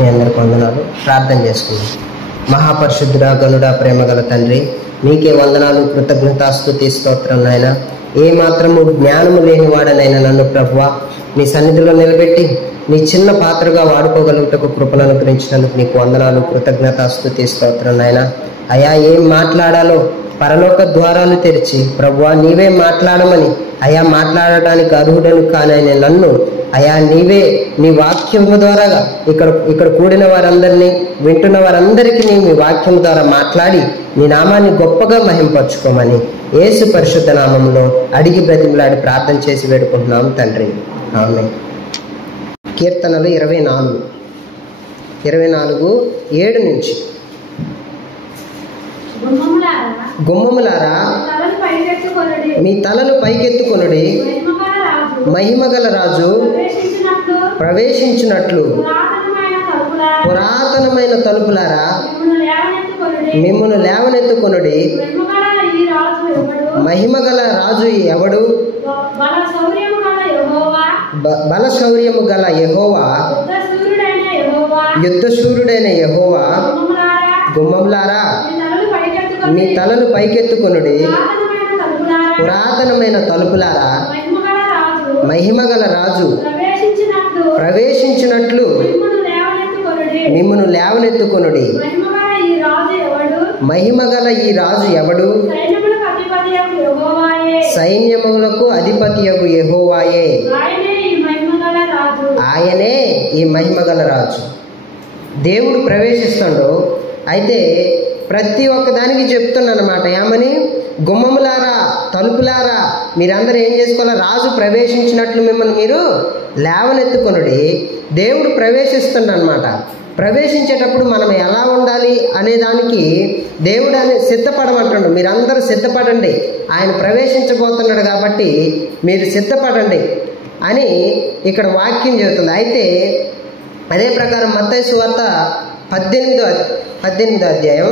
మీ అందరికి వందనాలు. ప్రార్థన చేసుకున్నాం. మహాపరిశుద్ధుడా, గనుడా, ప్రేమగల తండ్రి, మీకే వందనాలు, కృతజ్ఞతాస్తుతి, స్తోత్రం. నాయన ఏ మాత్రము జ్ఞానము లేనివాడనైనా నన్ను ప్రభువా నీ సన్నిధిలో నిలబెట్టి నీ చిన్న పాత్రగా వాడుకోగలుగుటకు కృపను అనుగ్రహించినందుకు నీకు వందనాలు, కృతజ్ఞతాస్తుతి, స్తోత్రం. నాయన అయా ఏం మాట్లాడాలో పరలోక ద్వారాలు తెరిచి ప్రభువా నీవే మాట్లాడమని, అయా మాట్లాడటానికి అర్హుడను కానైనా నన్ను అయా నీవే నీ వాక్యం ద్వారా ఇక్కడ కూడిన వారందరినీ, వింటున్న వారందరికీ నీ వాక్యం ద్వారా మాట్లాడి నీ నామాన్ని గొప్పగా మహింపరచుకోమని యేసు పరిశుద్ధ నామంలో అడిగి బ్రతిమలాడి ప్రార్థన చేసి వేడుకుంటున్నాం తండ్రి, ఆమేన్. కీర్తనలు 24:7 నుంచి. గుమ్మములారా మీ తలలు పైకెత్తుకొనుడి, మహిమగల రాజు ప్రవేశించినట్లు పురాతనమైన తలుపులారా మిమ్మును లేవనెత్తుకొనుడి. మహిమగల రాజు ఎవడు? బలశౌర్యము గల యెహోవా, యుద్ధశూరుడైన యెహోవా. గుమ్మములారా మీ తలలు పైకెత్తుకొనుడి, పురాతనమైన తలుపులారా మహిమగల రాజు ప్రవేశించినట్లు మిమ్మును లేవనెత్తుకొనుడి. మహిమగల ఈ రాజు ఎవడు? సైన్యములకు అధిపతియగు యెహోవాయే, ఆయనే ఈ మహిమగల రాజు. దేవుడు ప్రవేశిస్తాడు. అయితే ప్రతి ఒక్క దానికి చెప్తున్నాను అన్నమాట. ఏమని? గుమ్మములారా, తలుపులారా మీరందరూ ఏం చేసుకోవాలా? రాజు ప్రవేశించినట్లు మిమ్మల్ని మీరు లేవనెత్తుకొనుడి. దేవుడు ప్రవేశిస్తున్నాడు అన్నమాట. ప్రవేశించేటప్పుడు మనం ఎలా ఉండాలి అనే దానికి దేవుడు సిద్ధపడమంటాడు. మీరందరూ సిద్ధపడండి, ఆయన ప్రవేశించబోతున్నాడు కాబట్టి మీరు సిద్ధపడండి అని ఇక్కడ వాక్యం చెబుతుంది. అయితే అదే ప్రకారం మత్తయి సువార్త 18వ అధ్యాయం,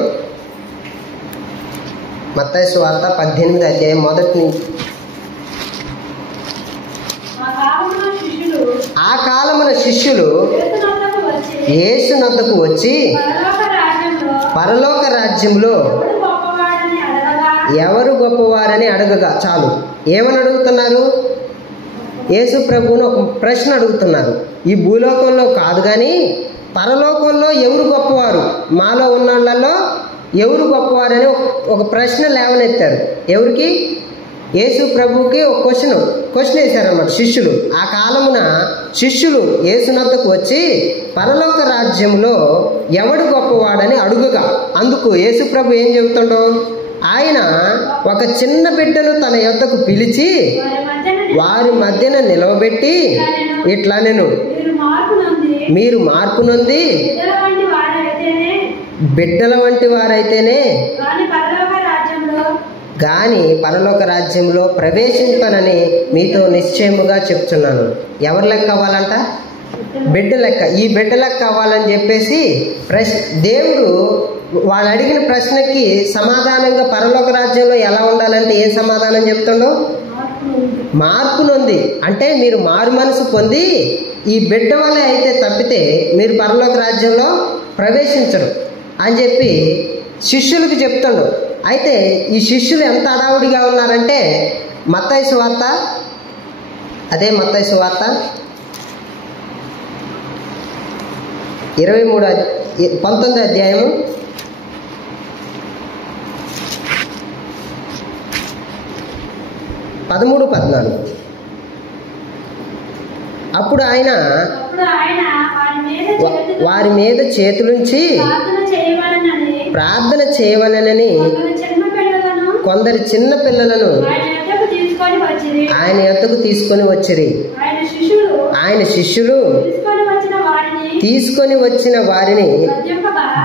మత్తయి సువార్త 18వ అధ్యాయం మొదటి నుంచి. ఆ కాలమున శిష్యులు యేసునొద్దకు వచ్చి పరలోక రాజ్యంలో ఎవరు గొప్పవారని అడగగా, చాలు ఏమని అడుగుతున్నారు? యేసు ప్రభువును ఒక ప్రశ్న అడుగుతున్నారు. ఈ భూలోకంలో కాదు కానీ పరలోకంలో ఎవరు గొప్పవారు, మాలో ఉన్న వాళ్ళలో ఎవరు గొప్పవారని ఒక ప్రశ్న లేవనెత్తారు. ఎవరికి? యేసు ప్రభువుకి ఒక క్వశ్చన్ వేశారన్నమాట శిష్యులు. ఆ కాలమున శిష్యులు యేసునొద్దకు వచ్చి పరలోక రాజ్యంలో ఎవడు గొప్పవాడని అడుగుగా, అందుకు యేసు ప్రభు ఏం చెబుతుండో, ఆయన ఒక చిన్న బిడ్డను తన యొద్దకు పిలిచి వారి మధ్యన నిలవబెట్టి ఇట్లా నేను మీరు మార్పు నొంది బిడ్డల వంటి వారైతేనే గాని పరలోక రాజ్యంలో ప్రవేశింపనని మీతో నిశ్చయముగా చెప్తున్నాను. ఎవరి లెక్క అవ్వాలంట? బిడ్డ లెక్క. ఈ బిడ్డ లెక్క అవ్వాలని చెప్పేసి దేవుడు వాళ్ళు అడిగిన ప్రశ్నకి సమాధానంగా పరలోక రాజ్యంలో ఎలా ఉండాలంటే ఏ సమాధానం చెప్తుండో, మార్పు నొంది అంటే మీరు మారు మనసు పొంది ఈ బిడ్డ వల్లే అయితే తప్పితే మీరు పరలోక రాజ్యంలో ప్రవేశించరు అని చెప్పి శిష్యులకు చెప్తుండు. అయితే ఈ శిష్యులు ఎంత హడావుడిగా ఉన్నారంటే మత్తయి సువార్త 19వ అధ్యాయము 13-14. అప్పుడు ఆయన వారి మీద చేతులుంచి ప్రార్థన చేయవలెనని కొందరు చిన్న పిల్లలను ఆయన యొద్దకు తీసుకొని వచ్చిరి. ఆయన శిష్యులు తీసుకొని వచ్చిన వారిని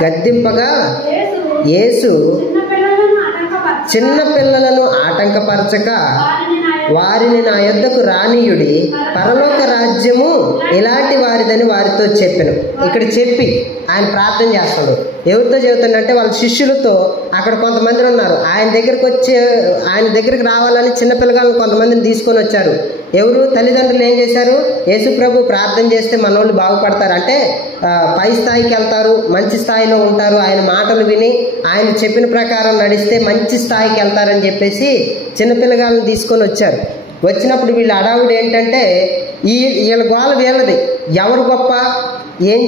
గద్దింపగా యేసు చిన్న పిల్లలను ఆటంకపరచక వారిని నా యొద్దకు రానీయుడి, పరలోక రాజ్యము ఇలాంటి వారిదని వారితో చెప్పెను. ఇక్కడ చెప్పి ఆయన ప్రార్థన చేస్తాడు. ఎవరితో చెబుతాడంటే వాళ్ళ శిష్యులతో. అక్కడ కొంతమంది ఉన్నారు, ఆయన దగ్గరికి రావాలని చిన్నపిల్లగాళ్ళని కొంతమందిని తీసుకొని వచ్చారు. ఎవరు? తల్లిదండ్రులు ఏం చేశారు? యేసు ప్రభు ప్రార్థన చేస్తే మనోళ్ళు బాగుపడతారు, అంటే పై స్థాయికి వెళ్తారు, మంచి స్థాయిలో ఉంటారు, ఆయన మాటలు విని ఆయన చెప్పిన ప్రకారం నడిస్తే మంచి స్థాయికి వెళ్తారని చెప్పేసి చిన్నపిల్లగాళ్ళని తీసుకొని వచ్చారు. వచ్చినప్పుడు వీళ్ళ అడావుడు ఏంటంటే వీళ్ళ గోల వీళ్ళది. ఎవరు గొప్ప, ఏం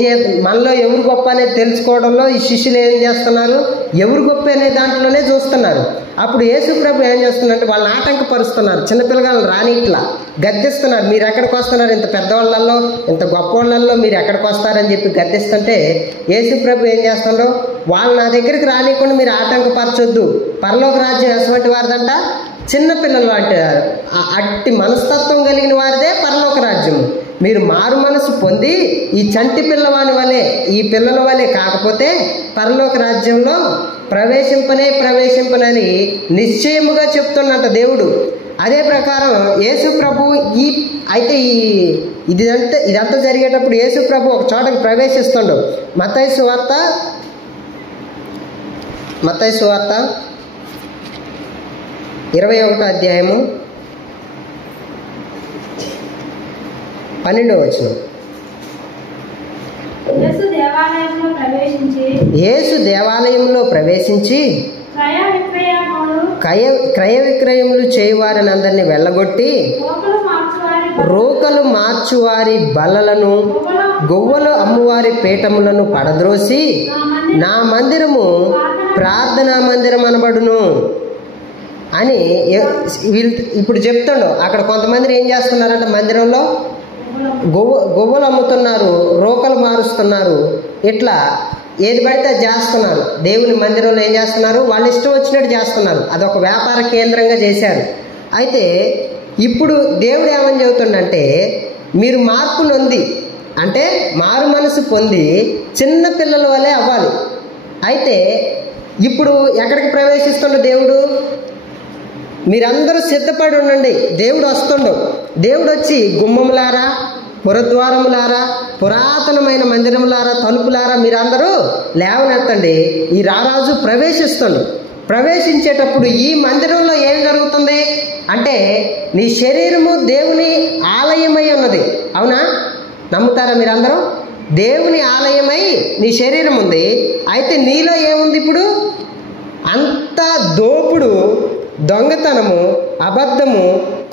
మనలో ఎవరు గొప్ప అనేది తెలుసుకోవడంలో ఈ శిష్యులు ఏం చేస్తున్నారు? ఎవరు గొప్ప అనే దాంట్లోనే చూస్తున్నారు. అప్పుడు యేసు ప్రభు ఏం చేస్తున్నారంటే వాళ్ళని ఆటంకపరుస్తున్నారు. చిన్నపిల్లగాళ్ళని రాని ఇట్లా గద్దిస్తున్నారు. మీరు ఎక్కడికి వస్తున్నారు? ఇంత పెద్దవాళ్ళల్లో, ఇంత గొప్ప వాళ్ళల్లో మీరు ఎక్కడికి వస్తారని చెప్పి గద్దిస్తుంటే యేసు ప్రభు ఏం చేస్తున్నారో, వాళ్ళు నా దగ్గరికి రానియకుండా మీరు ఆటంకపరచొద్దు, పరలోక రాజ్యం ఎటువంటి వారిదంట? చిన్నపిల్లలు అంటే అట్టి మనస్తత్వం కలిగిన వారిదే పరలోక రాజ్యము. మీరు మారు మనసు పొంది ఈ చంటి పిల్లవాని వలె, ఈ పిల్లల వలె కాకపోతే పరలోక రాజ్యంలో ప్రవేశింపనని నిశ్చయముగా చెప్తున్నట్ట దేవుడు. అదే ప్రకారం యేసు ప్రభు ఇదంతా జరిగేటప్పుడు యేసు ప్రభు ఒక చోటకి ప్రవేశిస్తుండు. మత్తయి సువార్త 21వ అధ్యాయము 12వ వచనం. యేసు దేవాలయంలో ప్రవేశించి క్రయ విక్రయములు చేయువారిని అందరినీ వెళ్ళగొట్టి రోకలు మార్చువారి బల్లలను, గొవ్వలు అమ్మువారి పీఠములను పడద్రోసి నా మందిరము ప్రార్థనా మందిరం అనబడును అని ఇప్పుడు చెప్తాడు. అక్కడ కొంతమంది ఏం చేస్తున్నారంటే మందిరంలో గొవ్వలు అమ్ముతున్నారు, రోకలు మారుస్తున్నారు, ఇట్లా ఏది పడితే చేస్తున్నారు. దేవుని మందిరంలో ఏం చేస్తున్నారు? వాళ్ళు ఇష్టం వచ్చినట్టు చేస్తున్నారు. అదొక వ్యాపార కేంద్రంగా చేశారు. అయితే ఇప్పుడు దేవుడు ఏమని చెబుతుండంటే, మీరు మార్పు నొంది, అంటే మారు మనసు పొంది చిన్న పిల్లల వలె అవ్వాలి. అయితే ఇప్పుడు ఎక్కడికి ప్రవేశిస్తుండో దేవుడు? మీరందరూ సిద్ధపడి ఉండండి, దేవుడు వస్తుండు. దేవుడు వచ్చి గుమ్మములారా, పురద్వారములారా, పురాతనమైన మందిరములారా, తలుపులారా మీరందరూ లేవనెత్తండి, ఈ రారాజు ప్రవేశిస్తుండు. ప్రవేశించేటప్పుడు ఈ మందిరంలో ఏం జరుగుతుంది అంటే, నీ శరీరము దేవుని ఆలయమై ఉన్నది. అవునా? నమ్ముతారా మీరందరూ? దేవుని ఆలయమై నీ శరీరం ఉంది. అయితే నీలో ఏముంది? ఇప్పుడు అంత దోపుడు, దొంగతనము, అబద్ధము,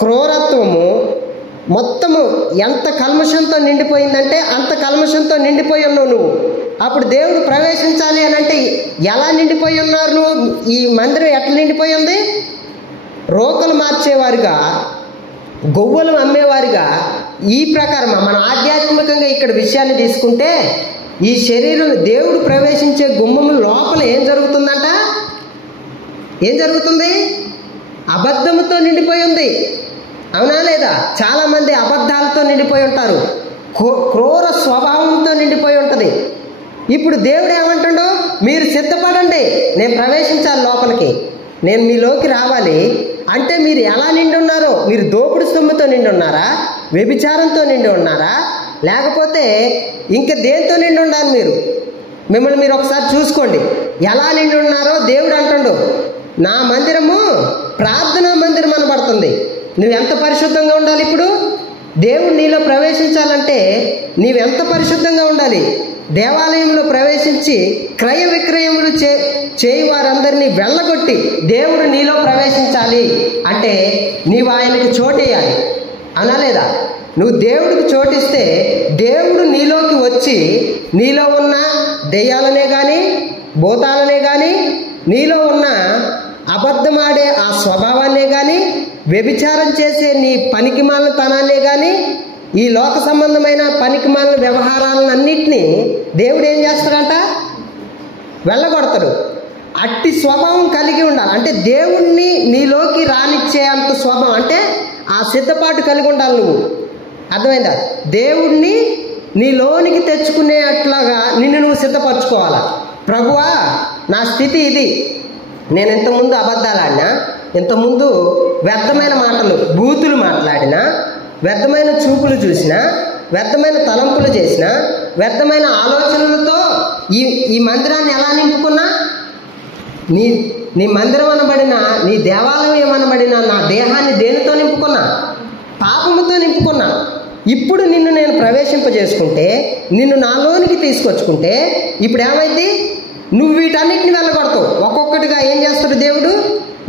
క్రూరత్వము మొత్తము ఎంత కల్మషంతో నిండిపోయిందంటే అంత కల్మషంతో నిండిపోయి ఉన్నావు నువ్వు. అప్పుడు దేవుడు ప్రవేశించాలి అని అంటే ఎలా నిండిపోయి ఉన్నారు నువ్వు? ఈ మందిరం ఎట్లా నిండిపోయి ఉంది? రోకలు మార్చేవారుగా, గొవ్వలు అమ్మేవారుగా. ఈ ప్రకారం మన ఆధ్యాత్మికంగా ఇక్కడ విషయాన్ని తీసుకుంటే, ఈ శరీరం దేవుడు ప్రవేశించే గుమ్మము లోపల ఏం జరుగుతుందంట? ఏం జరుగుతుంది? అబద్ధముతో నిండిపోయి ఉంది. అవునా లేదా? చాలా మంది అబద్ధాలతో నిండిపోయి ఉంటారు, క్రూర స్వభావంతో నిండిపోయి ఉంటుంది. ఇప్పుడు దేవుడు ఏమంటుండో, మీరు సిద్ధపడండి, నేను ప్రవేశించాలి లోపలికి, నేను మీలోకి రావాలి అంటే మీరు ఎలా నిండి ఉన్నారో? మీరు దోపుడు సొమ్ముతో నిండి ఉన్నారా? వ్యభిచారంతో నిండి ఉన్నారా? లేకపోతే ఇంకా దేంతో నిండి ఉండాలి? మిమ్మల్ని మీరు ఒకసారి చూసుకోండి, ఎలా నిండి ఉన్నారో. దేవుడు అంటుండు, నా మందిరము ప్రార్థనా మందిరం అనబడుతుంది. నువ్వెంత పరిశుద్ధంగా ఉండాలి? ఇప్పుడు దేవుడు నీలో ప్రవేశించాలంటే నీవెంత పరిశుద్ధంగా ఉండాలి? దేవాలయంలో ప్రవేశించి క్రయ విక్రయములు చేయి వారందరినీ వెళ్ళగొట్టి దేవుడు నీలో ప్రవేశించాలి అంటే నీవు ఆయనకి చోటేయాలి. అనలేదా? నువ్వు దేవుడికి చోటిస్తే దేవుడు నీలోకి వచ్చి నీలో ఉన్న దెయ్యాలనే కానీ, భూతాలనే కానీ, నీలో ఉన్న అబద్ధమాడే ఆ స్వభావాన్నే కానీ, వ్యభిచారం చేసే నీ పనికిమాలిన తనాన్నే కానీ, ఈ లోక సంబంధమైన పనికిమాలిన వ్యవహారాలన్నింటినీ దేవుడు ఏం చేస్తాడంట? వెళ్ళగొడతాడు. అట్టి స్వభావం కలిగి ఉండాలి. అంటే దేవుణ్ణి నీలోకి రానిచ్చే అంత స్వభావం, అంటే ఆ సిద్ధపాటు కలిగి ఉండాలి నువ్వు. అర్థమైందా? దేవుణ్ణి నీలోనికి తెచ్చుకునే అట్లాగా నిన్ను నువ్వు సిద్ధపరచుకోవాలా. ప్రభువా, నా స్థితి ఇది, నేను ఇంతకుముందు అబద్ధాలు ఆడినా, ఇంతకుముందు వ్యర్థమైన మాటలు, బూతులు మాట్లాడినా, వ్యర్థమైన చూపులు చూసినా, వ్యర్థమైన తలంపులు చేసినా, వ్యర్థమైన ఆలోచనలతో ఈ మందిరాన్ని ఎలా నింపుకున్నా, నీ మందిరం అనబడిన, నీ దేవాలయం ఏమనబడిన నా దేహాన్ని దేనితో నింపుకున్నా? పాపముతో నింపుకున్నా. ఇప్పుడు నిన్ను నేను ప్రవేశింపజేసుకుంటే, నిన్ను నాలోనికి తీసుకొచ్చుకుంటే ఇప్పుడు ఏమైంది? నువ్వు వీటన్నిటిని వెళ్ళగొడతావు. ఒక్కొక్కటిగా ఏం చేస్తాడు దేవుడు?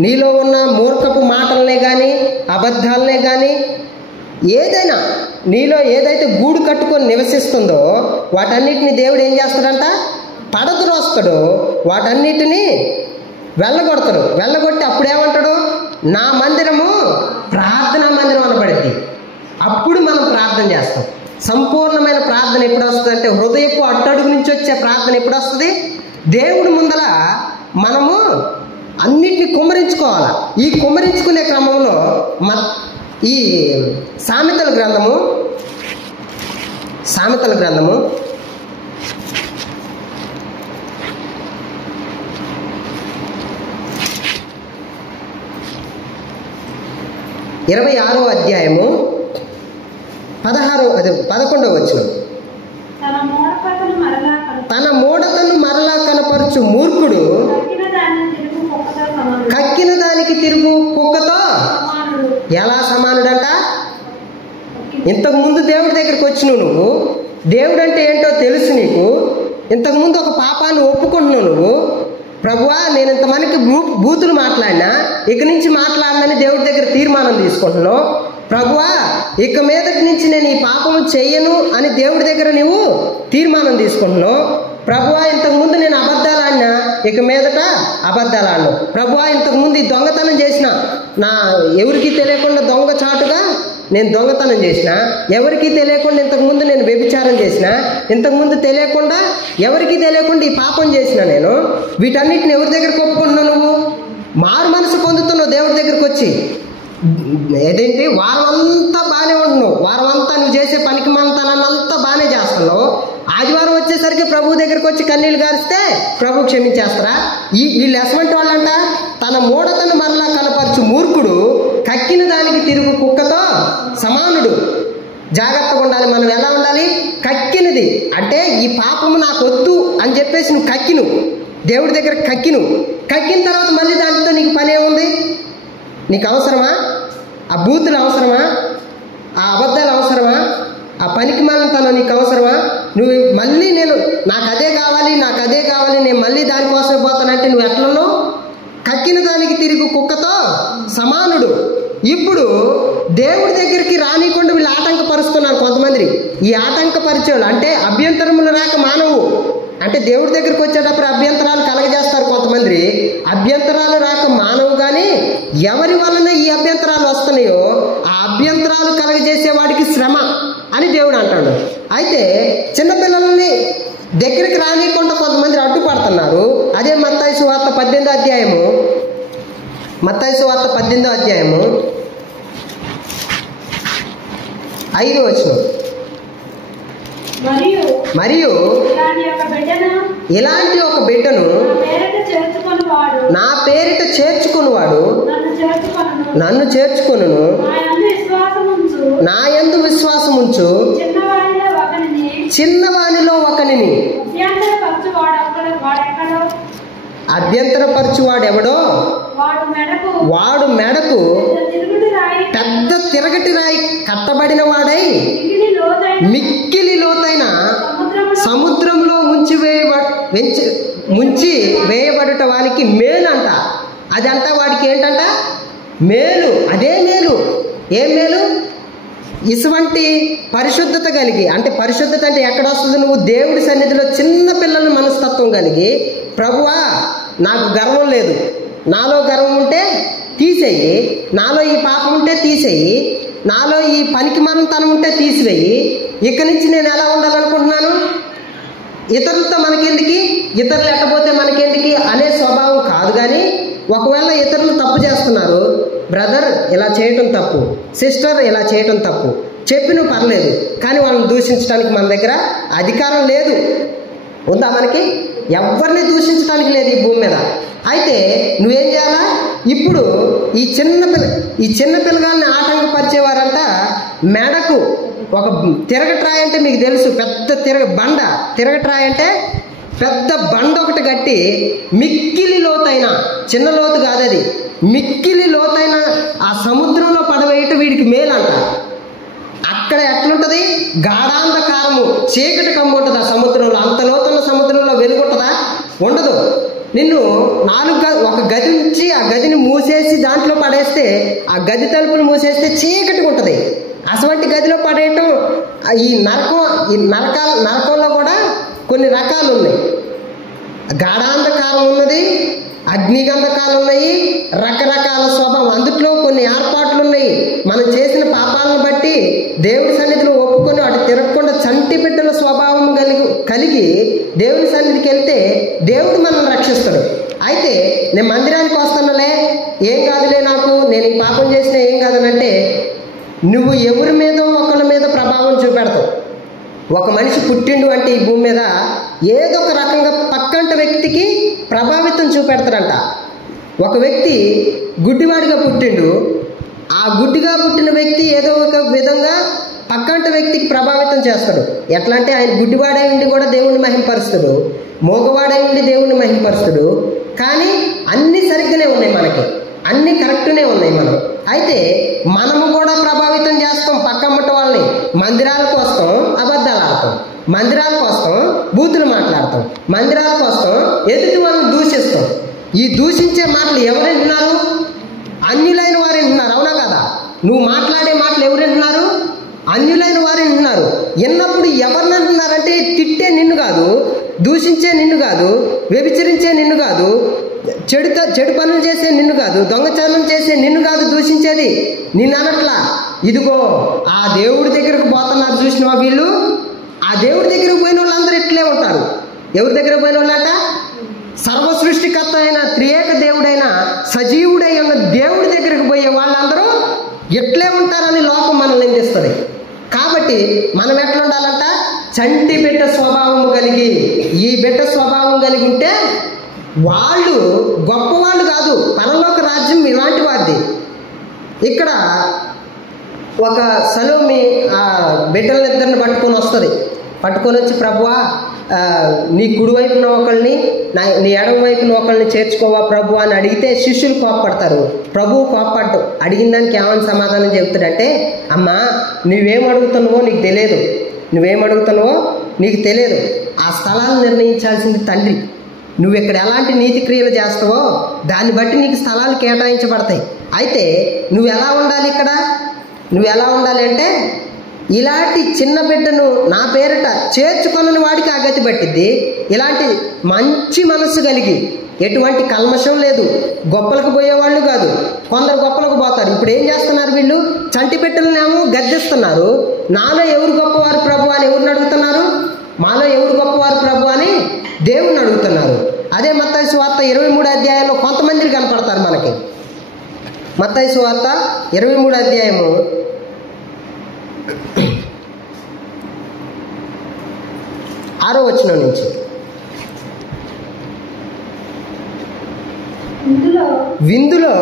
నీలో ఉన్న మూర్ఖపు మాటలనే కానీ, అబద్ధాలనే కానీ, ఏదైనా నీలో ఏదైతే గూడు కట్టుకొని నివసిస్తుందో వాటన్నిటిని దేవుడు ఏం చేస్తాడంట? పడద్రోస్తాడు. వాటన్నిటినీ వెళ్ళగొడతాడు. వెళ్ళగొట్టి అప్పుడేమంటాడు? నా మందిరము ప్రార్థనా మందిరం అనబడింది. అప్పుడు మనం ప్రార్థన చేస్తాం. సంపూర్ణమైన ప్రార్థన ఎప్పుడు వస్తుంది అంటే, హృదయపు అట్టడుగు నుంచి వచ్చే ప్రార్థన ఎప్పుడు వస్తుంది? దేవుడి ముందల మనము అన్నిటిని కుమ్మరించుకోవాలి. ఈ కుమ్మరించుకునే క్రమంలో ఈ సామెతల గ్రంథము 26వ అధ్యాయము 11వ వచనం. తన మూఢతను మరలా కనపరచు మూర్ఖుడు కక్కిన దానికి తిరుగు కుక్కతో ఎలా సమానుడంట? ఇంతకు ముందు దేవుడి దగ్గరికి వచ్చినావు నువ్వు, దేవుడు అంటే ఏంటో తెలుసు నీకు. ఇంతకుముందు ఒక పాపాన్ని ఒప్పుకుంటున్నావు నువ్వు. ప్రభువా, నేను ఇంతమందికి బూతులు మాట్లాడినా, ఇక నుంచి మాట్లాడనని దేవుడి దగ్గర తీర్మానం తీసుకుంటున్నావు. ప్రభువా, ఇక మీదటి నుంచి నేను ఈ పాపము చెయ్యను అని దేవుడి దగ్గర నువ్వు తీర్మానం తీసుకుంటున్నావు. ప్రభువా, ఇంతకుముందు నేను అబద్ధాలు ఆడినా, ఇక మీదట అబద్ధాలు ఆడను. ప్రభువా, ఇంతకుముందు ఈ దొంగతనం చేసిన, ఎవరికి తెలియకుండా దొంగ చాటుగా నేను దొంగతనం చేసిన, ఎవరికి తెలియకుండా ఇంతకుముందు నేను వ్యభిచారం చేసిన, ఇంతకుముందు తెలియకుండా ఎవరికి తెలియకుండా ఈ పాపం చేసిన, నేను వీటన్నిటిని ఎవరి దగ్గరకు ఒప్పుకుంటున్నావు? నువ్వు మారు మనసు పొందుతున్నావు దేవుడి దగ్గరకు వచ్చి. ఏదేంటి, వారం అంతా బాగానే ఉంటున్నావు, వారం అంతా నువ్వు చేసే పనికి మంతానంతా బాగానే చేస్తున్నావు. ఆదివారం వచ్చేసరికి ప్రభు దగ్గరికి వచ్చి కన్నీళ్ళు గారిస్తే ప్రభు క్షమించేస్తారా? వీళ్ళు ఎటువంటి వాళ్ళంట? తన మూఢతను మరలా కనపరచు మూర్ఖుడు కక్కిన దానికి తిరుగు కుక్కతో సమానుడు. జాగ్రత్తగా ఉండాలి. మనం ఎలా ఉండాలి? కక్కినది అంటే ఈ పాపము నాకు వద్దు అని చెప్పేసి నువ్వు కక్కిను, దేవుడి దగ్గర కక్కిన తర్వాత మళ్ళీ దాంతో నీకు పని ఏముంది? నీకు అవసరమా? ఆ బూతులు అవసరమా? ఆ అబద్ధాలు అవసరమా? ఆ పనికి మాలినతనం నీకు అవసరమా? నువ్వు మళ్ళీ నాకు అదే కావాలి, నేను మళ్ళీ దానికోసమే పోతానంటే నువ్వు ఎట్లనో కక్కిన దానికి తిరిగి కుక్కతో సమానుడు. ఇప్పుడు దేవుడి దగ్గరికి రానికుండా వీళ్ళు ఆటంకపరుస్తున్నారు కొంతమంది. ఈ ఆటంకపరిచేవాళ్ళు అంటే అభ్యంతరములు రాక మానవు అంటే దేవుడి దగ్గరికి వచ్చేటప్పుడు అభ్యంతరాలు కలగజేస్తారు కొంతమంది. అభ్యంతరాలు రాక మానవు. కానీ ఎవరి వలన ఈ అభ్యంతరాలు వస్తున్నాయో ఆ అభ్యంతరాలు కలగజేసే వాడికి శ్రమ అని దేవుడు అంటాడు. అయితే చిన్నపిల్లల్ని దగ్గరికి రానియకుండా కొంతమంది అడ్డుపడుతున్నారు. అదే మత్తయి సువార్త 18వ అధ్యాయము 5వ వచనం. మరియు ఇలాంటి ఒక బిడ్డను నా పేరిట చేర్చుకునివాడు నన్ను చేర్చుకొనును, నా యందు విశ్వాసముంచు చిన్నవానిలో ఒకనిని. అభ్యంతరపరచువాడెవడో వాడు మెడకు పెద్ద తిరగటి రాయి కట్టబడిన వాడై మిక్కిలి లోతైన సముద్రంలో ముంచి వేయబడుట వానికి మేలు అంట. అదంట వాడికి ఏంటంట? మేలు. అదే మేలు. ఏం మేలు? ఇటువంటి పరిశుద్ధత కలిగి, అంటే పరిశుద్ధత అంటే ఎక్కడ వస్తుంది? నువ్వు దేవుడి సన్నిధిలో చిన్న పిల్లల మనస్తత్వం కలిగి, ప్రభువా నాకు గర్వం లేదు, నాలో గర్వం ఉంటే తీసేయి, నాలో ఈ పాపం ఉంటే తీసేయి, నాలో ఈ పనికి మనంతనం ఉంటే తీసివేయి, ఇక్కడి నుంచి నేను ఎలా ఉండాలనుకుంటున్నాను? ఇతరులతో మనకెందుకు, ఇతరులు ఎట్టపోతే మనకెందుకు అనే స్వభావం కాదు. కానీ ఒకవేళ ఇతరులు తప్పు చేస్తున్నారు, బ్రదర్ ఇలా చేయటం తప్పు, సిస్టర్ ఇలా చేయటం తప్పు చెప్పిన పర్లేదు, కానీ వాళ్ళని దూషించడానికి మన దగ్గర అధికారం లేదు. ఉందా? మనకి ఎవరిని దూషించడానికి లేదు ఈ భూమి మీద. అయితే నువ్వేం చేయాలా? ఇప్పుడు ఈ చిన్న పిల్లగాల్ని ఆటంకపరిచేవారంట మెడకు ఒక తిరగట్రాయి అంటే మీకు తెలుసు, పెద్ద బండ తిరగట్రాయి అంటే పెద్ద బండ ఒకటి కట్టి మిక్కిలి లోతైన, చిన్న లోతు కాదు అది, మిక్కిలి లోతైన ఆ సముద్రంలో పడవేయటం వీడికి మేలంట. అక్కడ ఎట్లుంటది? గాఢాంధకారము, చీకటి కమ్ముంటుంది ఆ సముద్రంలో. అంత లోతున్న సముద్రంలో వెలుగుంటుందా? ఉండదు. నిన్ను ఒక గది నుంచి ఆ గదిని మూసేసి దాంట్లో పడేస్తే, ఆ గది తలుపులు మూసేస్తే చీకటిగా ఉంటుంది. అటువంటి గదిలో పడేయటం ఈ నరకంలో కూడా కొన్ని రకాలు ఉన్నాయి. గాఢాంధకారం ఉన్నది, అగ్నిగంధకాలు ఉన్నాయి, రకరకాల స్వభావం, అందుట్లో కొన్ని ఏర్పాట్లు ఉన్నాయి. మనం చేసిన పాపాలను బట్టి దేవుడి సన్నిధిలో ఒప్పుకొని అటు తిరగకుండా చంటి బిడ్డల స్వభావం కలిగి దేవుడి సన్నిధికి వెళ్తే దేవుడు మనల్ని రక్షిస్తాడు. అయితే నేను మందిరానికి వస్తానులే, ఏం కాదులే నాకు, నేను ఈ పాపం చేసినా ఏం కాదనంటే నువ్వు ఎవరి మీద ఒకళ్ళ మీద ప్రభావం చూపెడతావు. ఒక మనిషి పుట్టిండు అంటే ఈ భూమి మీద ఏదో ఒక రకంగా పక్కంట వ్యక్తికి ప్రభావితం చూపెడతాడంట. ఒక వ్యక్తి గుడ్డివాడిగా పుట్టిండు, ఆ గుడ్డిగా పుట్టిన వ్యక్తి ఏదో ఒక విధంగా పక్కంట వ్యక్తికి ప్రభావితం చేస్తాడు. ఎట్లా అంటే ఆయన గుడ్డివాడై ఉండి కూడా దేవుణ్ణి మహింపరుస్తాడు, మోగవాడై ఉండి దేవుణ్ణి మహింపరుస్తాడు. కానీ అన్నీ సరిగ్గానే ఉన్నాయి, మనకి అన్నీ కరెక్ట్నే ఉన్నాయి. అయితే మనము కూడా ప్రభావితం చేస్తాం పక్కమ్మట వాళ్ళని. మందిరాలకు వస్తాం, అబద్ధాలు ఆడతాం, మందిరాలకు వస్తాం, బూతులు మాట్లాడతాం, మందిరాలకు వస్తాం, ఎదుటి వాళ్ళని దూషిస్తాం. ఈ దూషించే మాటలు ఎవరు వింటున్నారు? అన్యులైన వారు వింటున్నారు, అవునా కదా? నువ్వు మాట్లాడే మాటలు ఎవరు వింటున్నారు? అన్యులైన వారు వింటున్నారు. విన్నప్పుడు ఎవరిని అంటున్నారంటే తిట్టే నిన్ను కాదు, దూషించే నిన్ను కాదు, వ్యభిచరించే నిన్ను కాదు, చెడు పనులు చేసే నిన్ను కాదు, దొంగతనం చేసే నిన్ను కాదు దూషించేది, నిన్ను అనట్లా. ఇదిగో ఆ దేవుడి దగ్గరకు పోతున్నారు చూసినవా వీళ్ళు? ఆ దేవుడి దగ్గరకు పోయిన వాళ్ళందరూ ఇట్లే ఉంటారు. ఎవరి దగ్గరకు పోయిన వాళ్ళంట? సర్వ సృష్టికర్త అయిన త్రియేక దేవుడైన సజీవుడై ఉన్న దేవుడి దగ్గరకు పోయే వాళ్ళందరూ ఎట్లే ఉంటారని లోకం మనల్ని నిందిస్తుంది. కాబట్టి మనం ఎట్లా ఉండాలంట? చంటి బిడ్డ స్వభావం కలిగి, ఈ బిడ్డ స్వభావం కలిగి ఉంటే వాళ్ళు గొప్పవాళ్ళు కాదు, పరలోక రాజ్యం ఇలాంటి వారిది. ఇక్కడ ఒక సలోమి ఆ బిడ్డలిద్దరిని పట్టుకొని వచ్చి ప్రభువా నీ కుడివైపున ఒకళ్ళని నీ ఎడమ వైపున ఒకళ్ళని చేర్చుకోవా ప్రభు అని అడిగితే శిష్యులు కోప్పడతారు. ప్రభువు కోప్పడ్డు. అడిగిన దానికి ఏమని సమాధానం చెప్తాడంటే, అమ్మా నువ్వేం అడుగుతున్నావో నీకు తెలియదు, ఆ స్థలాలు నిర్ణయించాల్సింది తండ్రి. నువ్వు ఇక్కడ ఎలాంటి నీతి క్రియలు చేస్తావో దాన్ని బట్టి నీకు స్థలాలు కేటాయించబడతాయి. అయితే నువ్వు ఎలా ఉండాలి అంటే, ఇలాంటి చిన్న బిడ్డను నా పేరిట చేర్చుకొనని వాడికి ఆ గతి పట్టిద్ది. ఇలాంటి మంచి మనస్సు కలిగి, ఎటువంటి కల్మషం లేదు, గొప్పలకు పోయేవాళ్ళు కాదు. కొందరు గొప్పలకు పోతారు. ఇప్పుడు ఏం చేస్తున్నారు వీళ్ళు? చంటి బిడ్డలనేమో గద్దిస్తున్నారు. నాలో ఎవరు గొప్పవారు ప్రభు అని ఎవరిని అడుగుతున్నారు? మాలో ఎవరు గొప్పవారు ప్రభు అని దేవుణ్ణి అడుగుతున్నారు. అదే మత్తయి సువార్త 23వ అధ్యాయంలో కొంతమంది కనపడతారు మనకి. మత్తయి సువార్త 23వ అధ్యాయము 6వ వచనం నుంచి. విందులలో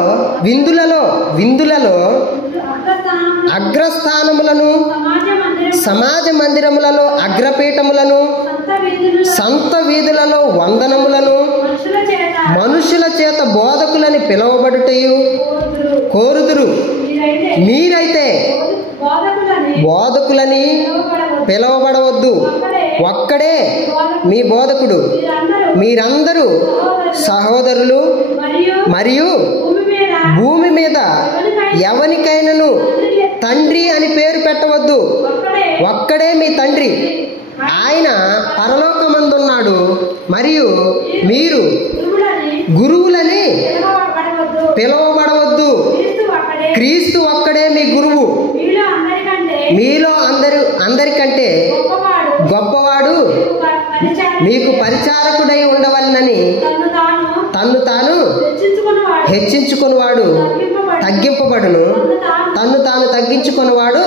అగ్రస్థానములను, సమాజ మందిరములలో అగ్రపీఠములను, సంత వీధులలో వందనములను, మనుషుల చేత బోధకులని పిలువబడుటయు కోరుదురు. మీరైతే బోధకులని పిలువబడవద్దు, ఒక్కడే మీ బోధకుడు. మీరందరూ సహోదరులు. మరియు భూమి మీద ఎవనికైనాను తండ్రి అని పేరు పెట్టవద్దు, ఒక్కడే మీ తండ్రి, ఆయన పరలోకమందున్నాడు. మరియు మీరు గురువులని పిలువబడవద్దు, క్రీస్తు ఒక్కడే మీ గురువు. మీలో అందరికంటే గొప్పవాడు మీకు పరిచారకుడై ఉండవలనని తన్ను తాను హెచ్చించుకునివాడు తగ్గింపబడును, తన్ను తాను తగ్గించుకునివాడు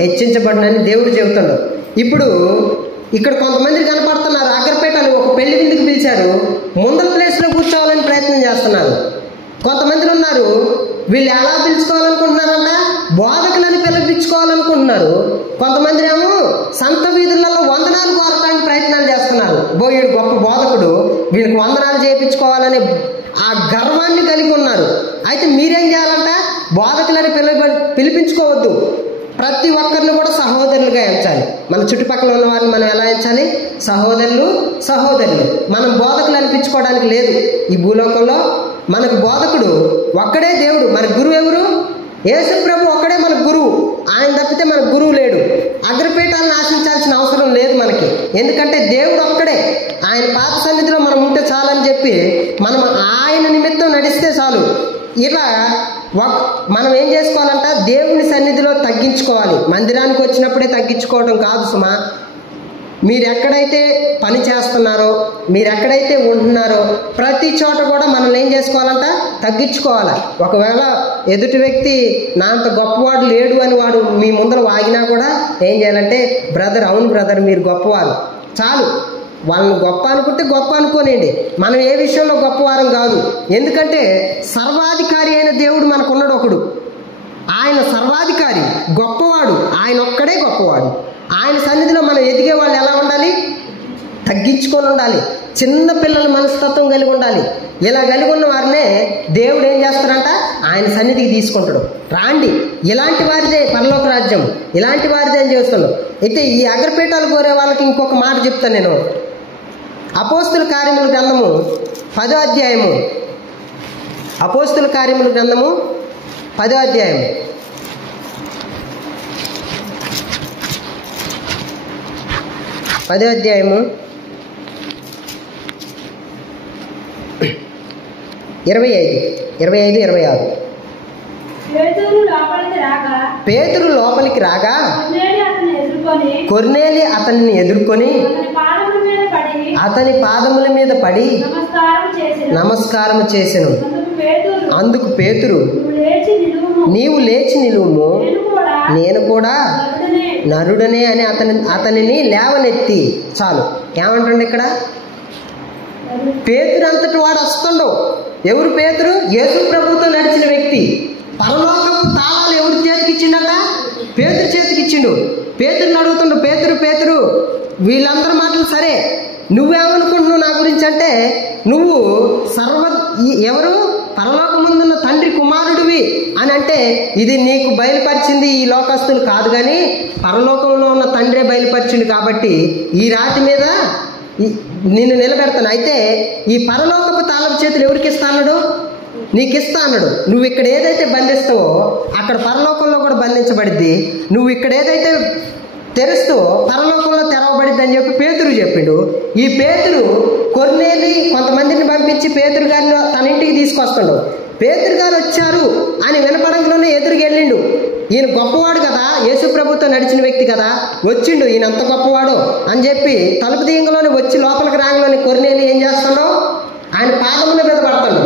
హెచ్చించబడునని దేవుడు చెబుతాడు. ఇప్పుడు ఇక్కడ కొంతమంది కనపడుతున్నారు. అగ్రపేటలు ఒక పెళ్లి విందుకు ముందర ప్లేస్లో కూర్చోవాలని ప్రయత్నం చేస్తున్నారు. కొంతమంది ఉన్నారు, వీళ్ళు ఎలా పిలుచుకోవాలనుకుంటున్నారంట, బోధకులని పిలిపించుకోవాలనుకుంటున్నారు. కొంతమంది ఏమో సంత వీధులలో వందనాలు కోరటానికి ప్రయత్నాలు చేస్తున్నారు. వీడు గొప్ప బోధకుడు, వీళ్ళకి వందనాలు చేయించుకోవాలనే ఆ గర్వాన్ని కలిగి ఉన్నారు. అయితే మీరేం చేయాలంట, బోధకులని పిలిపించుకోవద్దు. ప్రతి ఒక్కరిని కూడా సహోదరులుగా ఎంచాలి. మన చుట్టుపక్కల ఉన్న వారిని మనం ఎలా ఎంచాలి, సహోదరులు. మనం బోధకులు అనిపించుకోవడానికి లేదు. ఈ భూలోకంలో మనకు బోధకుడు ఒక్కడే దేవుడు. మన గురువు ఎవరు? యేసు ప్రభు ఒక్కడే మన గురువు. ఆయన తప్పితే మన గురువు లేడు. అగ్రపీఠాలను ఆశించాల్సిన అవసరం లేదు మనకి. ఎందుకంటే దేవుడు ఒక్కడే. ఆయన పాత సన్నిధిలో మనం ఉంటే చాలని చెప్పి మనం ఆయన నిమిత్తం నడిస్తే చాలు. ఇలా మనం ఏం చేసుకోవాలంట, దేవుని సన్నిధిలో తగ్గించుకోవాలి. మందిరానికి వచ్చినప్పుడే తగ్గించుకోవడం కాదు సుమా. మీరు ఎక్కడైతే పని చేస్తున్నారో, మీరు ఎక్కడైతే ఉంటున్నారో ప్రతి చోట కూడా మనం ఏం చేసుకోవాలంట, తగ్గించుకోవాలి. ఒకవేళ ఎదుటి వ్యక్తి నా అంత గొప్పవాడు లేడు అని వాడు మీ ముందర వాగినా కూడా ఏం చేయాలంటే, బ్రదర్, అవును బ్రదర్, మీరు గొప్పవారు, చాలు. వాళ్ళని గొప్ప అనుకుంటే గొప్ప అనుకోనండి. మనం ఏ విషయంలో గొప్పవారం కాదు. ఎందుకంటే సర్వాధికారి అయిన దేవుడు మనకున్నాడు ఒకడు. ఆయన సర్వాధికారి, గొప్పవాడు. ఆయన ఒక్కడే గొప్పవాడు. ఆయన సన్నిధిలో మనం ఎదిగే వాళ్ళు ఎలా ఉండాలి, తగ్గించుకొని ఉండాలి. చిన్న పిల్లల మనస్తత్వం కలిగి ఉండాలి. ఇలా కలిగి ఉన్న వారినే దేవుడు ఏం చేస్తారంట, ఆయన సన్నిధికి తీసుకుంటాడు. రాండి, ఇలాంటి వారిదే పరలోక రాజ్యం, ఇలాంటి వారిదే అని చేస్తున్నాడు. అయితే ఈ అగ్రపీఠాలు కోరే వాళ్ళకి ఇంకొక మాట చెప్తాను నేను. అపోస్తుల కార్యముల గ్రంథము 10వ అధ్యాయము, అపోస్తుల కార్యముల గ్రంథము 10వ అధ్యాయము 10వ అధ్యాయము 25-26. పేతురు లోపలికి రాగా కొర్నేలి అతనిని ఎదుర్కొని అతని పాదముల మీద పడి నమస్కారం చేసెను. అందుకు పేతురు, నీవు లేచి నిలువుము, నేను కూడా నరుడనే అని అతనిని లేవనెత్తి. చాలు. ఏమంటుండే ఇక్కడ, పేతురు అంతటి వాడు వస్తుండవు. ఎవరు పేతురు? యేసు ప్రభుతో నడిచిన వ్యక్తి. పరలోకపు తాళాలు ఎవరి చేతికి ఇచ్చిండట? పేతురు చేతికి ఇచ్చిండు. పేతురుని అడుగుతుండు, పేతురు, వీళ్ళందరూ మాటలు సరే, నువ్వేమనుకుంటున్నావు నా గురించి అంటే, నువ్వు ఎవరు? పరలోకముందున్న తండ్రి కుమారుడివి అని అంటే, ఇది నీకు బయలుపరిచింది ఈ లోకస్తులు కాదు, కానీ పరలోకంలో ఉన్న తండ్రే బయలుపరిచిండు. కాబట్టి ఈ రాతి మీద నిన్ను నిలబెడతాను. అయితే ఈ పరలోకపు తాళపు చేతులు ఎవరికి ఇస్తా అన్నాడు? నీకు ఇస్తా అన్నాడు. నువ్వు ఇక్కడ ఏదైతే బంధిస్తావో అక్కడ పరలోకంలో కూడా బంధించబడిద్ది. నువ్వు ఇక్కడ ఏదైతే తెరుస్తూ పరలోకంలో తెరవబడిద్ది అని చెప్పి పేతురు చెప్పిండు. ఈ పేతురు కొర్నేలి కొంతమందిని పంపించి పేతురు గారిని తన ఇంటికి తీసుకొస్తాడు. పేతురు గారు వచ్చారు అని వినపడంలోనే ఎదురుకెళ్ళిండు. ఈయన గొప్పవాడు కదా, యేసు ప్రభుతో నడిచిన వ్యక్తి కదా, వచ్చిండు, ఈయన ఎంత గొప్పవాడు అని చెప్పి తలుపు దింగలోనే వచ్చి లోపలికి రాగలోని కొర్నేలి ఏం చేస్తాడో, ఆయన పాదముల మీద పడతాడు.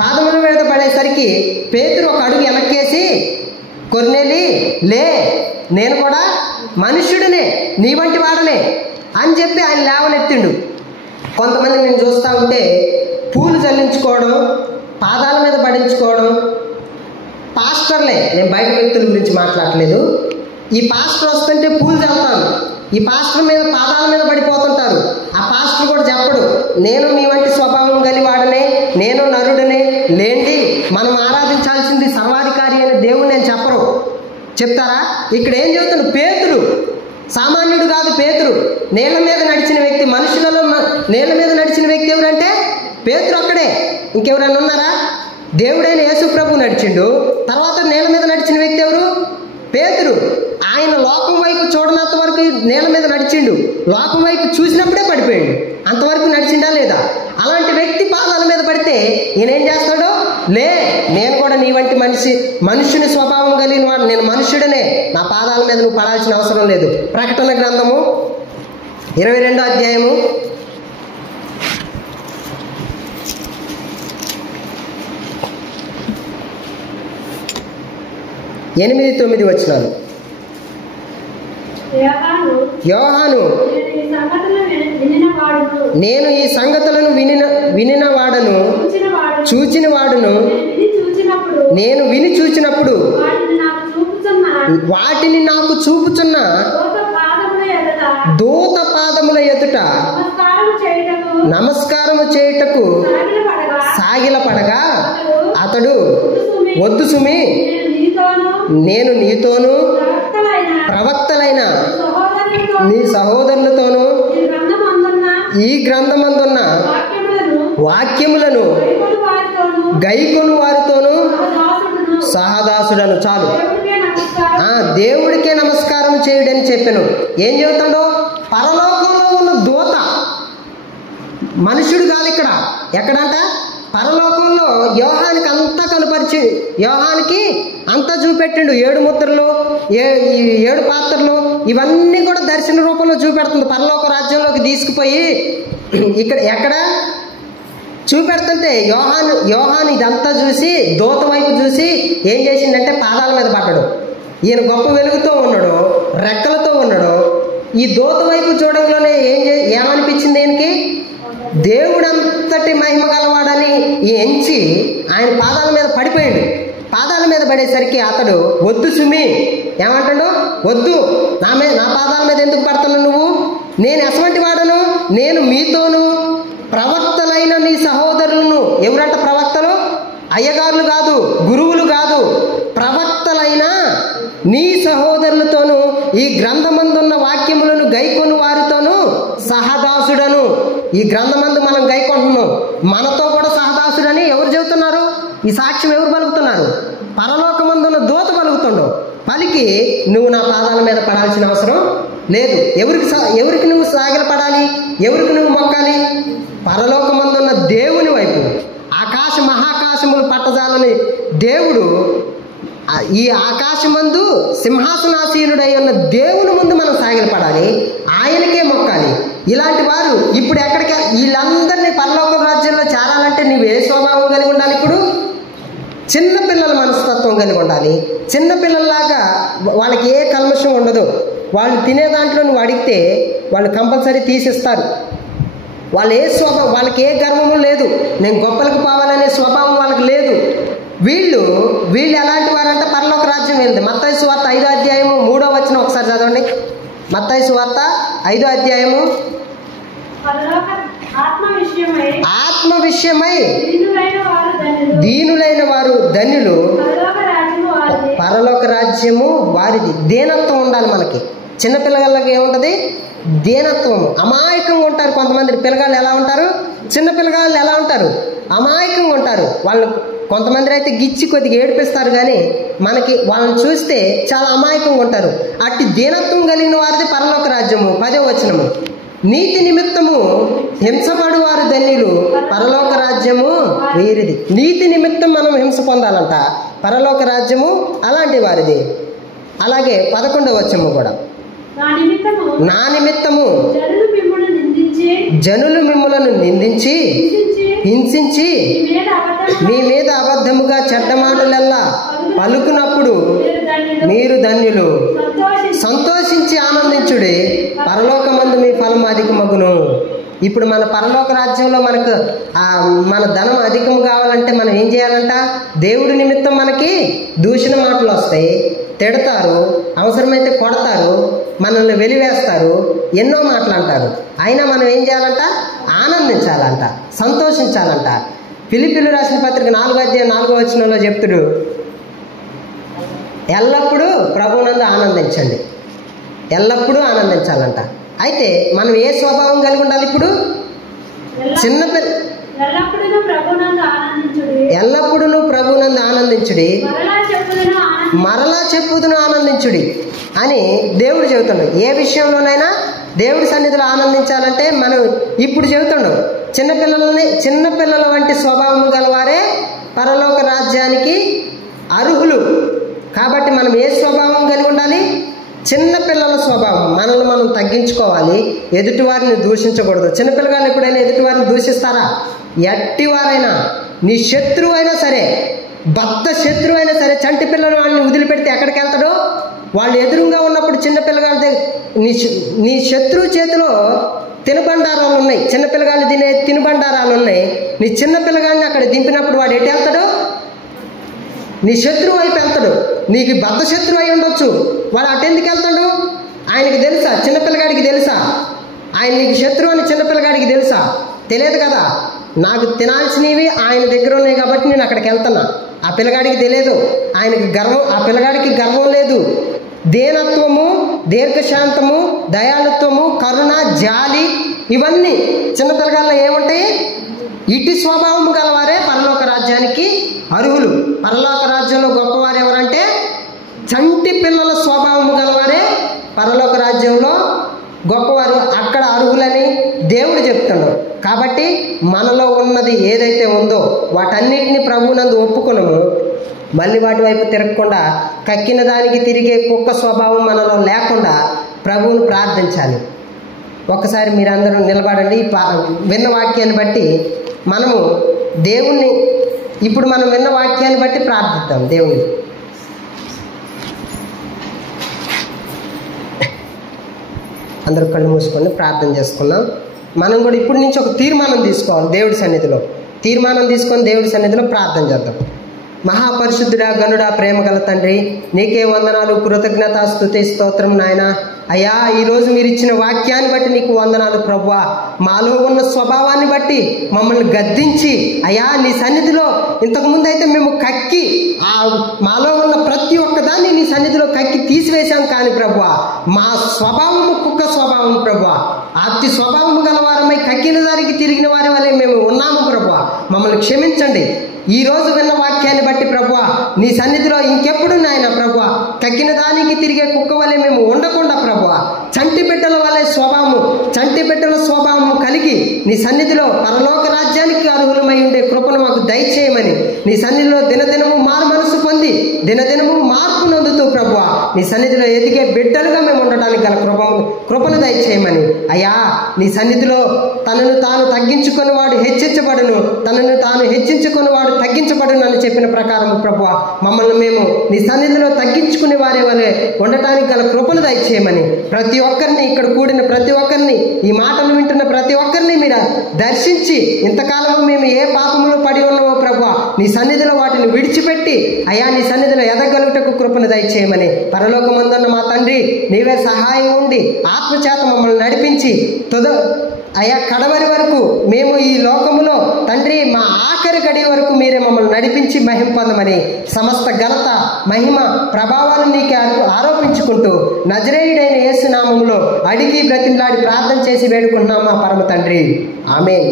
పాదముల మీద పడేసరికి పేతురు ఒక అడుగు వెనక్కేసి, కొర్నేలి లే, నేను కూడా మనుష్యుడినే, నీ వంటి వాడనే అని చెప్పి ఆయన లేవనెత్తిండు. కొంతమంది నేను చూస్తూ ఉంటే పూలు చల్లించుకోవడం, పాదాల మీద పడించుకోవడం, పాస్టర్లే, నేను బయట వ్యక్తుల గురించి మాట్లాడలేదు. ఈ పాస్టర్ వస్తుంటే పూలు చల్లుతాను, ఈ పాస్టర్ మీద పాదాల మీద పడిపోతుంటారు. ఆ పాస్టర్ కూడా చెప్పడు, నేను మీ వంటి స్వభావం కలిగి వాడనే, నేను నరుడనే, లేండి మనం ఆరాధించాల్సింది సర్వాధికారి అయిన దేవుడు నేను చెప్పరు. చెప్తారా? ఇక్కడ ఏం చెబుతాడు? పేతురు సామాన్యుడు కాదు. పేతురు నేల మీద నడిచిన వ్యక్తి. మనుషులలో నేల మీద నడిచిన వ్యక్తి ఎవరంటే పేతురు ఒక్కడే. ఇంకెవరైనా ఉన్నారా? దేవుడైన యేసు ప్రభు నడిచిండు. తర్వాత నేల మీద నడిచిన వ్యక్తి ఎవరు? పేతురు. ఆయన లోకం వైపు చూడనంత వరకు నేల మీద నడిచిండు. లోకం వైపు చూసినప్పుడే పడిపోయాడు. అంతవరకు నడిచిండా లేదా? అలాంటి వ్యక్తి పాదాల మీద పడితే ఈయన ఏం చేస్తాడో, లే, నేను కూడా నీ వంటి మనుషుని స్వభావం కలిగిన వాడు, నేను మనుష్యుడనే, నా పాదాల మీద నువ్వు పడాల్సిన అవసరం లేదు. ప్రకటన గ్రంథము 22వ అధ్యాయము 8-9 వచనాలు. యోహాను, నేను ఈ సంగతులను వినిన వాడను చూచిన వాడును నేను విని చూచినప్పుడు వాటిని నాకు చూపుచున్న దూత పాదముల ఎదుట నమస్కారము చేయుటకు సాగిలపడగా అతడు వద్దు సుమి, నేను నీతోను ప్రవక్తలైన నీ సహోదరులతోనూ ఈ గ్రంథమందున్న వాక్యములను గైకొను వారితోనూ సహదాసుడను. చాలు, దేవుడికే నమస్కారం చేయుడని చెప్పాను. ఏం చెబుతాడో, పరలోకంలో ఉన్న దూత, మనుషుడు కాదు. ఇక్కడ ఎక్కడంట పరలోకంలో యోహానికి అంతా కనపరిచి, యోహానికి అంతా చూపెట్టిండు. 7 ముద్రలు, 7 పాత్రలు, ఇవన్నీ కూడా దర్శన రూపంలో చూపెడుతుంది. పరలోక రాజ్యంలోకి తీసుకుపోయి ఇక్కడ ఎక్కడ చూపెడుతుంటే యోహాను ఇదంతా చూసి దూత వైపు చూసి ఏం చేసిందంటే పాదాల మీద పడ్డాడు. ఈయన గొప్ప వెలుగుతో ఉన్నాడు, రెక్కలతో ఉన్నాడు. ఈ దూత వైపు చూడంలోనే ఏమనిపించింది ఈయనకి? దేవుడంతటి మహిమ గలవాడని ఎంచి ఆయన పాదాల మీద పడిపోయాడు. పాదాల మీద పడేసరికి అతడు వద్దు సుమి, ఏమంటాడు? వద్దు, నా పాదాల మీద ఎందుకు పడుతున్నావు నువ్వు? నేను ఎటువంటి వాడను? నేను మీతోను ప్రవక్తలైన నీ సహోదరులను. ఎవరంట ప్రవక్తలు? అయ్యగారులు కాదు, గురువులు కాదు, ప్రవక్తలైన నీ సహోదరులతోనూ ఈ గ్రంథమందున్న వాక్యములను గైకొను వారితోనూ సహదాసుడను. ఈ గ్రంథమందు మనం గైకొంటున్నాం, మనతో కూడా సహదాసుడని ఎవరు చెబుతున్నారు? ఈ సాక్ష్యం ఎవరు పలుకుతున్నారు? పరలోకమందున్న దూత పలుకుతుండవు. పలికి నువ్వు నా పాదాల మీద పడాల్సిన అవసరం లేదు. ఎవరికి నువ్వు సాగిలపడాలి? ఎవరికి నువ్వు మొక్కాలి? పరలోకమందున్న దేవుని వైపు. మహాకాశములు పట్టజాలని దేవుడు ఈ ఆకాశమందు సింహాసనాసీనుడై ఉన్న దేవుని ముందు మనం సాగిలపడాలి, ఆయనకే మొక్కాలి. ఇలాంటి వారు ఇప్పుడు ఎక్కడికి వీళ్ళందరినీ పరలోక రాజ్యంలో చేరాలంటే నువ్వు ఏ స్వభావం కలిగి ఉండాలి? ఇప్పుడు చిన్నపిల్లల మనస్తత్వం కలిగి ఉండాలి. చిన్నపిల్లల్లాగా వాళ్ళకి ఏ కల్మషం ఉండదు. వాళ్ళు తినే దాంట్లో నువ్వు అడిగితే వాళ్ళు కంపల్సరీ తీసిస్తారు. వాళ్ళు ఏ స్వభావం, వాళ్ళకి ఏ గర్వము లేదు. నేను గొప్పలకు పోవాలనే స్వభావం వాళ్ళకి లేదు. వీళ్ళు ఎలాంటి వారంటే పరలోక రాజ్యం వెళ్తే మత్తయి సువార్త 5వ అధ్యాయము 3వ వచనం ఒకసారి చదవండి. మత్తయి సువార్త 5వ అధ్యాయము. ఆత్మ విషయమై దీనులైన వారు ధన్యులు, పరలోక రాజ్యము వారిది. దీనత్వం ఉండాలి మనకి. చిన్నపిల్లలకి ఏముంటది? దీనత్వం. అమాయకంగా ఉంటారు కొంతమంది పిల్లగాళ్ళు. ఎలా ఉంటారు? చిన్న పిల్లగాళ్ళు ఎలా ఉంటారు? అమాయకంగా ఉంటారు. వాళ్ళు కొంతమంది అయితే గిచ్చి కొద్దిగా ఏడిపిస్తారు, కానీ మనకి వాళ్ళని చూస్తే చాలా అమాయకంగా ఉంటారు. అట్టి దీనత్వం కలిగిన వారిది పరలోక రాజ్యము. 10వ వచనము. నీతి నిమిత్తము హింసపడు వారు ధన్యులు, పరలోక రాజ్యము వీరిది. నీతి నిమిత్తం మనం హింస పొందాలంట, పరలోక రాజ్యము అలాంటి వారిది. అలాగే 11వ వచనము కూడా. నా నిమిత్తము జనులు మిమ్ములను నిందించి హింసించి మీ మీద అబద్ధముగా చెడ్డ మాటలెల్లా పలుకున్నప్పుడు మీరు ధన్యులు. సంతోషించి ఆనందించుడి, పరలోకమందు మీ ఫలం అధికమగును. ఇప్పుడు మన పరలోక రాజ్యంలో మన ధనం అధికం కావాలంటే మనం ఏం చేయాలంట? దేవుడి నిమిత్తం మనకి దూషణ మాటలు వస్తాయి, తిడతారు, అవసరమైతే కొడతారు, మనల్ని వెలివేస్తారు, ఎన్నో మాటలు అంటారు. అయినా మనం ఏం చేయాలంట? ఆనందించాలంట, సంతోషించాలంట. ఫిలిప్పీయులకు రాసిన పత్రిక 4వ అధ్యాయం 4వ వచనంలో చెప్తుడు, ఎల్లప్పుడూ ప్రభువునందు ఆనందించండి, ఎల్లప్పుడూ ఆనందించాలంట. అయితే మనం ఏ స్వభావం కలిగి ఉండాలి? ఇప్పుడు ఎల్లప్పుడూ ప్రభువునందు ఆనందించుడి, మరలా చెప్పుదును ఆనందించుడి అని దేవుడు చెబుతున్నాడు. ఏ విషయంలోనైనా దేవుడి సన్నిధిలో ఆనందించాలంటే మనం ఇప్పుడు చెబుతున్నాం. చిన్నపిల్లల వంటి స్వభావం గలవారే పరలోక రాజ్యానికి అర్హులు. కాబట్టి మనం ఏ స్వభావం కలిగి ఉండాలి? చిన్నపిల్లల స్వభావం. మనల్ని మనం తగ్గించుకోవాలి, ఎదుటివారిని దూషించకూడదు. చిన్నపిల్లగాళ్ళు ఎప్పుడైనా ఎదుటివారిని దూషిస్తారా? ఎట్టివారైనా, నీ శత్రువు అయినా సరే, భర్త శత్రువు అయినా సరే, చంటి పిల్లలు వాళ్ళని వదిలిపెడితే ఎక్కడికి వెళ్తాడో? వాళ్ళు ఎదురుగా ఉన్నప్పుడు చిన్నపిల్లగాళ్ళ నీ శత్రువు చేతిలో తినుబండారాలు ఉన్నాయి, చిన్నపిల్లగాళ్ళు తినే తినుబండారాలు ఉన్నాయి. నీ చిన్న పిల్లగాడిని అక్కడ దింపినప్పుడు వాడు ఎటు వెళ్తాడు? నీ శత్రువు వైపు వెళ్తాడు. నీకు బద్ద శత్రువు అయి ఉండొచ్చు, వాడు అటెందుకు వెళ్తాడు? ఆయనకి తెలుసా? చిన్నపిల్లగాడికి తెలుసా ఆయన నీకు శత్రువు అని? చిన్నపిల్లగాడికి తెలుసా? తెలియదు కదా. నాకు తినాల్సినవి ఆయన దగ్గర ఉన్నాయి కాబట్టి నేను అక్కడికి వెళ్తున్నా. ఆ పిల్లగాడికి తెలియదు. ఆయనకి గర్వం, ఆ పిల్లగాడికి గర్వం లేదు. దీనత్వము, దీర్ఘశాంతము, దయాళుత్వము, కరుణ, జాలి, ఇవన్నీ చిన్న పిల్లగాళ్ళలో ఏముంటాయి? ఇటు స్వభావము గలవారే పరలోక రాజ్యానికి అర్హులు. పరలోక రాజ్యంలో గొప్పవారు ఎవరంటే చంటి పిల్లల స్వభావము గలవారే పరలోక రాజ్యంలో గొప్పవారు, అక్కడ అర్హులని దేవుడు చెప్తున్నాడు. కాబట్టి మనలో ఉన్నది ఏదైతే ఉందో వాటన్నిటిని ప్రభువునందు ఒప్పుకున్నాము. మళ్ళీ వాటి వైపు తిరగకుండా, కక్కిన దానికి తిరిగే కుక్క స్వభావం మనలో లేకుండా ప్రభువును ప్రార్థించాలి. ఒక్కసారి మీరందరూ నిలబడండి. విన్న వాక్యాన్ని బట్టి మనము దేవుణ్ణి, ఇప్పుడు మనం విన్న వాక్యాన్ని బట్టి ప్రార్థిద్దాం దేవుణ్ణి. అందరూ కళ్ళు మూసుకొని ప్రార్థన చేసుకున్నాం. మనం కూడా ఇప్పటి నుంచి ఒక తీర్మానం తీసుకోవాలి. దేవుడి సన్నిధిలో తీర్మానం తీసుకొని దేవుడి సన్నిధిలో ప్రార్థన చేద్దాం. మహాపరిశుద్ధుడా, గనుడా, ప్రేమ గల తండ్రి, నీకే వందనాలు, కృతజ్ఞత, స్తుతి, స్తోత్రం నాయన. అయ్యా, ఈరోజు మీరు ఇచ్చిన వాక్యాన్ని బట్టి నీకు వందనాలు ప్రభువా. మాలో ఉన్న స్వభావాన్ని బట్టి మమ్మల్ని గద్దించి అయ్యా నీ సన్నిధిలో ఇంతకుముందు అయితే మేము కక్కి మాలో ఉన్న ప్రతి ఒక్కదాన్ని నీ సన్నిధిలో కక్కి తీసివేశాం. కానీ ప్రభువా, మా స్వభావము కుక్క స్వభావం ప్రభువా. అతి స్వభావము గలవారమై కక్కిన దానికి తిరిగిన వారి వల్లే మేము ఉన్నాము ప్రభువా. మమ్మల్ని క్షమించండి. ఈ రోజు విన్న వాక్యాన్ని బట్టి ప్రభువా, నీ సన్నిధిలో ఇంకెప్పుడు నాయన ప్రభువా కక్కిన దానికి తిరిగే కుక్క వలె మేము ఉండకుండా ప్రభువా, చంటి బిడ్డల వలె స్వభావము, చంటి బిడ్డల స్వభావము కలిగి నీ సన్నిధిలో పరలోక రాజ్యానికి అర్హులమై ఉండే కృపను మాకు దయచేయమని, నీ సన్నిధిలో దినదినము మారు మనసు పొంది దినదినము మార్పు నొందుతూ ప్రభువా నీ సన్నిధిలో ఎదిగే బిడ్డలుగా మేము ఉండడానికి గల కృపను దయచేయమని. అయ్యా, నీ సన్నిధిలో తనను తాను తగ్గించుకొని వాడు హెచ్చించబడును, తనను తాను హెచ్చించుకొని వాడు తగ్గించబడును అని చెప్పిన ప్రకారం ప్రభువా, మమ్మల్ని మేము నీ సన్నిధిలో తగ్గించుకునే వారే వలె ఉండటానికి గల కృపను దయచేయమని, ప్రతి ఒక్కరిని, ఇక్కడ కూడిన ప్రతి ఒక్కరిని, ఈ మాటలు వింటున్న ప్రతి ఒక్కరిని మీరు దర్శించి, ఇంతకాలం మేము ఏ పాపములో పడి ఉన్నామో ప్రభువా నీ సన్నిధిలో వాటిని విడిచిపెట్టి అయ్యా నీ సన్నిధిలో ఎదగలుగుటకు కృపను దయచేయమని, పరలోకమందున్న మా తండ్రి నీవే సహాయం ఉండి ఆత్మచేత మమ్మల్ని నడిపించి అయ్యా కడవరి వరకు మేము ఈ లోకములో తండ్రి మా ఆఖరి గడి వరకు మీరే మమ్మల్ని నడిపించి మహిమ పొందమని, సమస్త ఘనత, మహిమ, ప్రభావాలను నీకే ఆరోపించుకుంటూ నజరేయుడైన యేసు నామములో అడిగి బ్రతిమలాడి ప్రార్థన చేసి వేడుకుంటున్నాం మా పరమ తండ్రి. ఆమేన్.